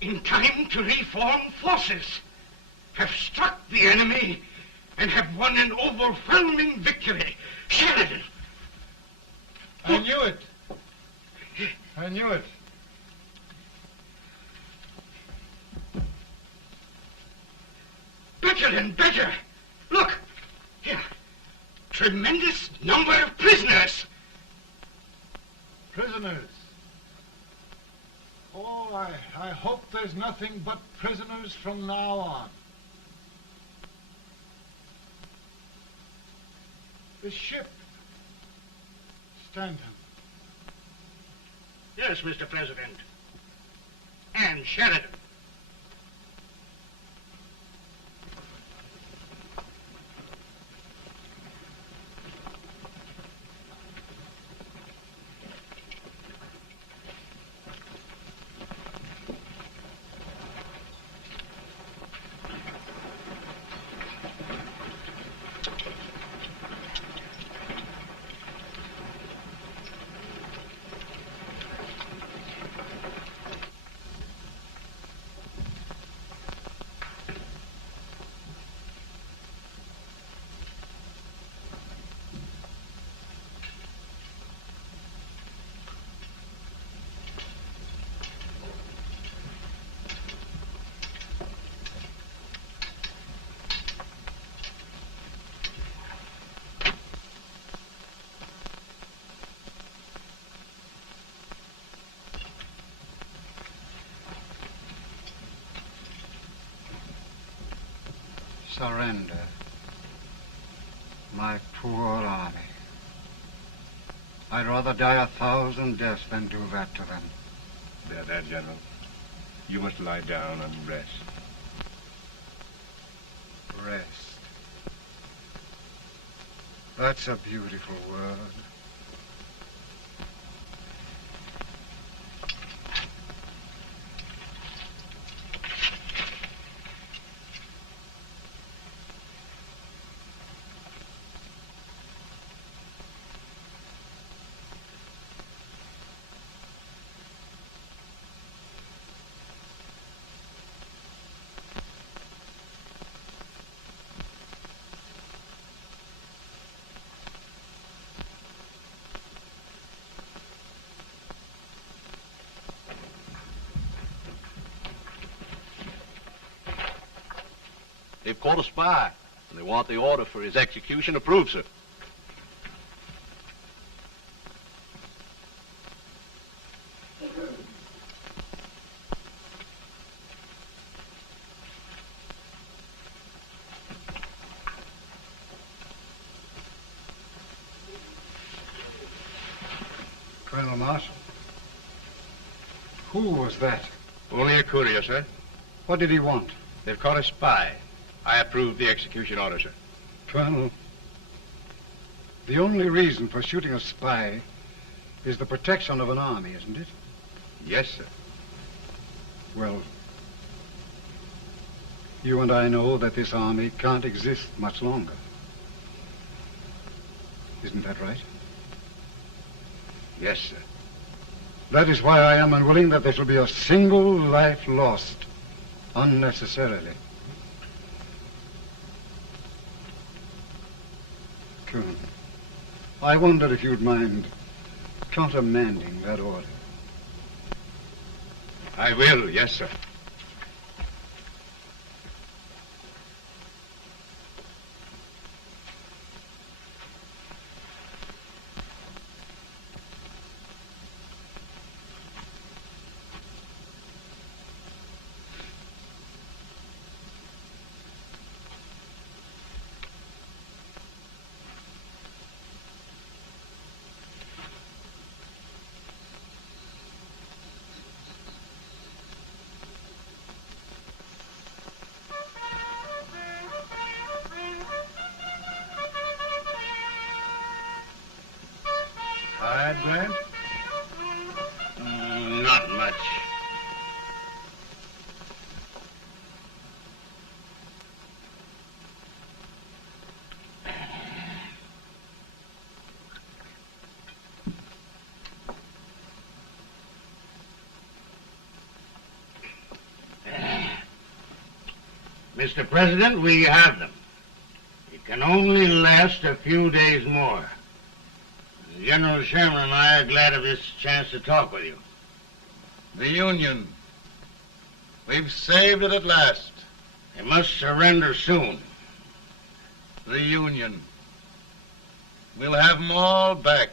in time to reform forces, have struck the enemy, and have won an overwhelming victory. Sheridan! I knew it. I knew it. Better and better. Look, here. Tremendous number of prisoners. Prisoners. Oh, I hope there's nothing but prisoners from now on. The ship. Stanton. Yes, Mr. President. And Sheridan. Surrender. My poor army. I'd rather die 1,000 deaths than do that to them. There, General. You must lie down and rest. Rest. That's a beautiful word. They've caught a spy, and they want the order for his execution approved, sir. Colonel Marshall. Who was that? Only a courier, sir. What did he want? They've caught a spy. I approve the execution order, sir. Colonel, the only reason for shooting a spy is the protection of an army, isn't it? Yes, sir. Well, you and I know that this army can't exist much longer. Isn't that right? Yes, sir. That is why I am unwilling that there shall be a single life lost unnecessarily. Colonel, I wonder if you'd mind countermanding that order. I will, yes, sir. Mr. President, we have them. It can only last a few days more. General Sherman and I are glad of this chance to talk with you. The Union. We've saved it at last. They must surrender soon. The Union. We'll have them all back.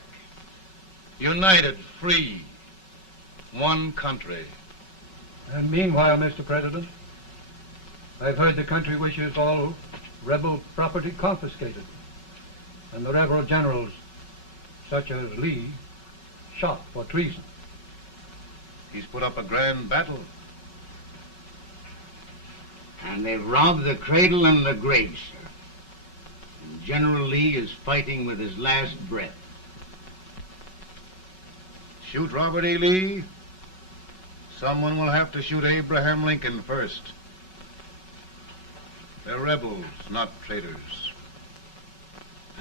United, free. One country. And meanwhile, Mr. President, I've heard the country wishes all rebel property confiscated, and the rebel generals, such as Lee, shot for treason. He's put up a grand battle. And they've robbed the cradle and the grave, sir. And General Lee is fighting with his last breath. Shoot Robert E. Lee? Someone will have to shoot Abraham Lincoln first. They're rebels, not traitors.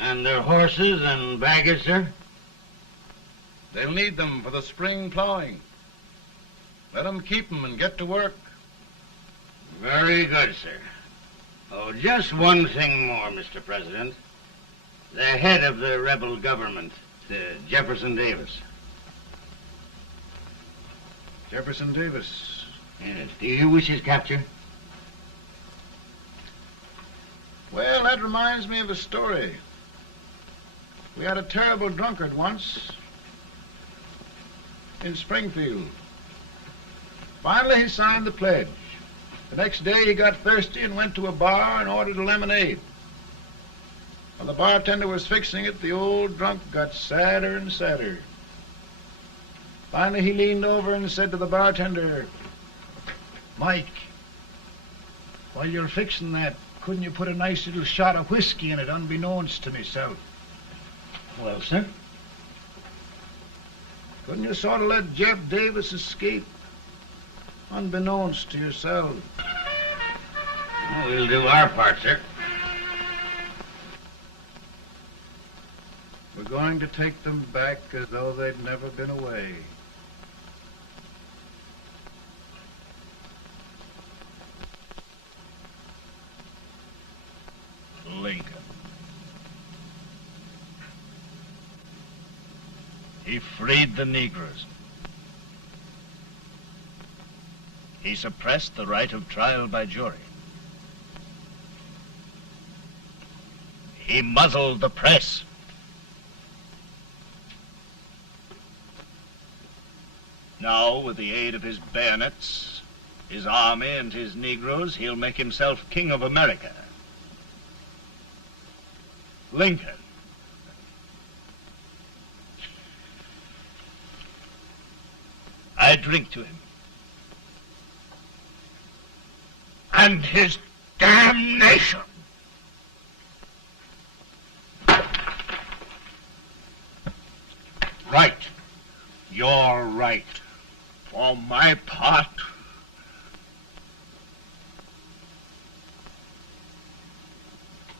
And their horses and baggage, sir? They'll need them for the spring plowing. Let them keep them and get to work. Very good, sir. Oh, just one thing more, Mr. President. The head of the rebel government, Jefferson Davis. Jefferson Davis. Yes. Do you wish his capture? Well, that reminds me of a story. We had a terrible drunkard once in Springfield. Finally, he signed the pledge. The next day, he got thirsty and went to a bar and ordered a lemonade. While the bartender was fixing it, the old drunk got sadder and sadder. Finally, he leaned over and said to the bartender, "Mike, while you're fixing that, couldn't you put a nice little shot of whiskey in it, unbeknownst to myself?" Well, sir? Couldn't you sort of let Jeff Davis escape, unbeknownst to yourself? Well, we'll do our part, sir. We're going to take them back as though they'd never been away. Lincoln. He freed the Negroes. He suppressed the right of trial by jury. He muzzled the press. Now, with the aid of his bayonets, his army, and his Negroes, he'll make himself King of America. Lincoln. I drink to him. And his damnation. Right. You're right. For my part,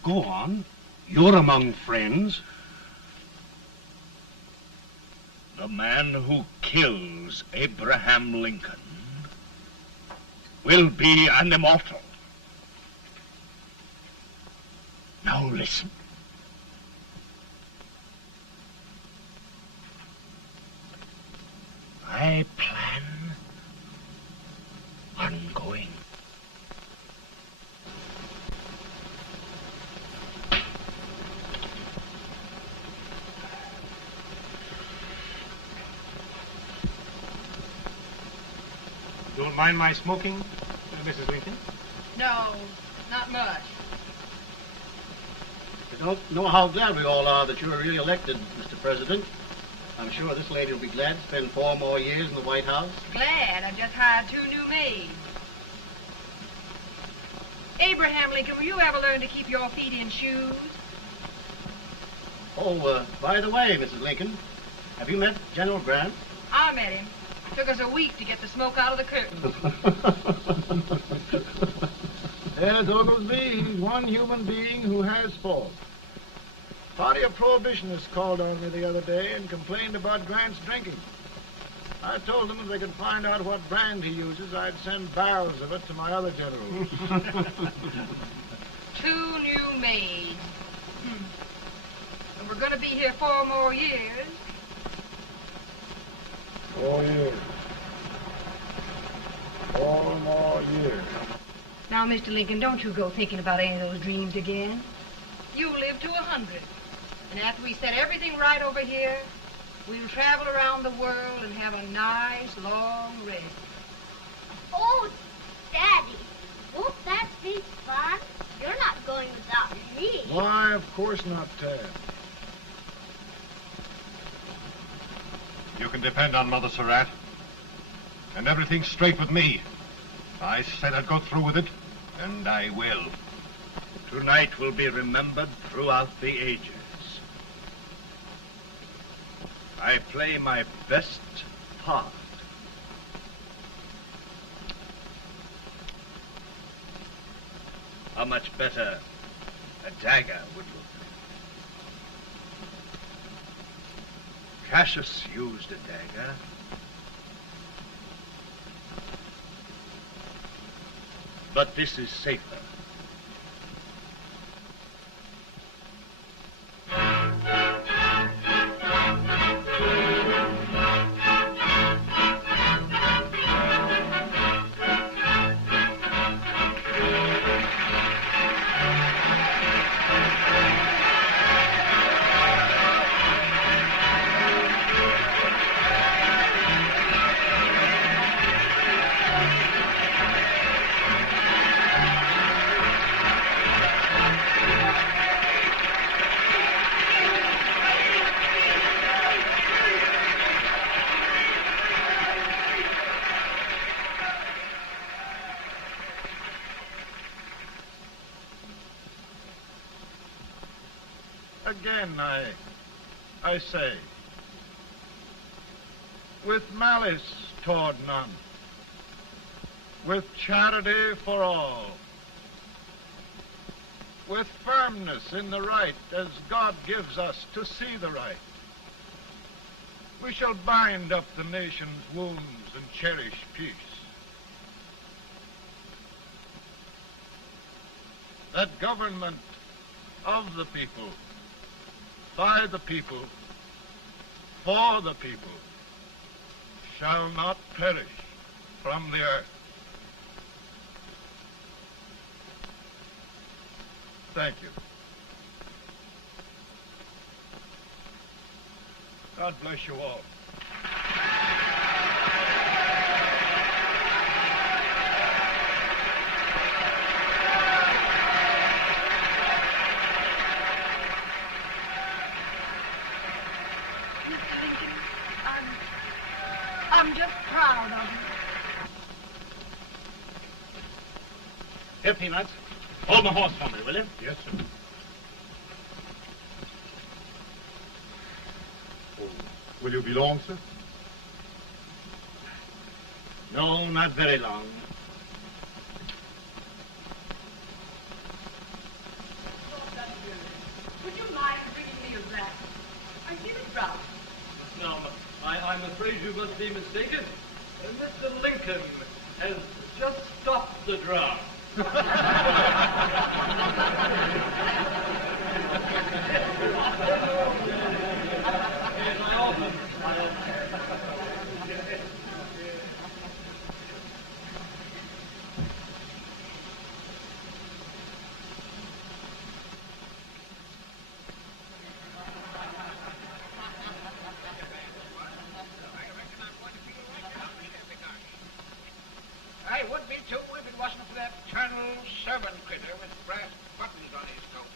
Go on. You're among friends. the man who kills Abraham Lincoln will be an immortal. Now listen. I plan on going. Don't mind my smoking, Mrs. Lincoln? No, not much. I don't know how glad we all are that you're re-elected, Mr. President. I'm sure this lady will be glad to spend 4 more years in the White House. Glad. I've just hired 2 new maids. Abraham Lincoln, will you ever learn to keep your feet in shoes? Oh, by the way, Mrs. Lincoln, have you met General Grant? I met him. Took us a week to get the smoke out of the curtains. As Oglesby, he's one human being who has faults. A party of prohibitionists called on me the other day and complained about Grant's drinking. I told them if they could find out what brand he uses, I'd send barrels of it to my other generals. 2 new maids. And we're going to be here 4 more years. 4 years. 4 more years. Now, Mr. Lincoln, don't you go thinking about any of those dreams again. You live to 100. And after we set everything right over here, we'll travel around the world and have a nice, long rest. Oh, Daddy, won't that be fun? You're not going without me. Why, of course not, Tad. You can depend on Mother Surratt. And everything's straight with me. I said I'd go through with it, and I will. Tonight will be remembered throughout the ages. I play my best part. How much better a dagger would look. Cassius used a dagger. But this is safer. Again, I say, with malice toward none, with charity for all, with firmness in the right as God gives us to see the right, we shall bind up the nation's wounds and cherish peace. That government of the people, by the people, for the people, shall not perish from the earth. Thank you. God bless you all. I'm just proud of you. Here, Peanuts. Hold my horse for me, will you? Yes, sir. Oh, will you be long, sir? No, not very long. Would you mind bringing me a rat? I feel it drop. No, I'm afraid you must be mistaken. Mr. Lincoln has just stopped the draft. I would be too if it wasn't for that Colonel Servant critter with brass buttons on his coat.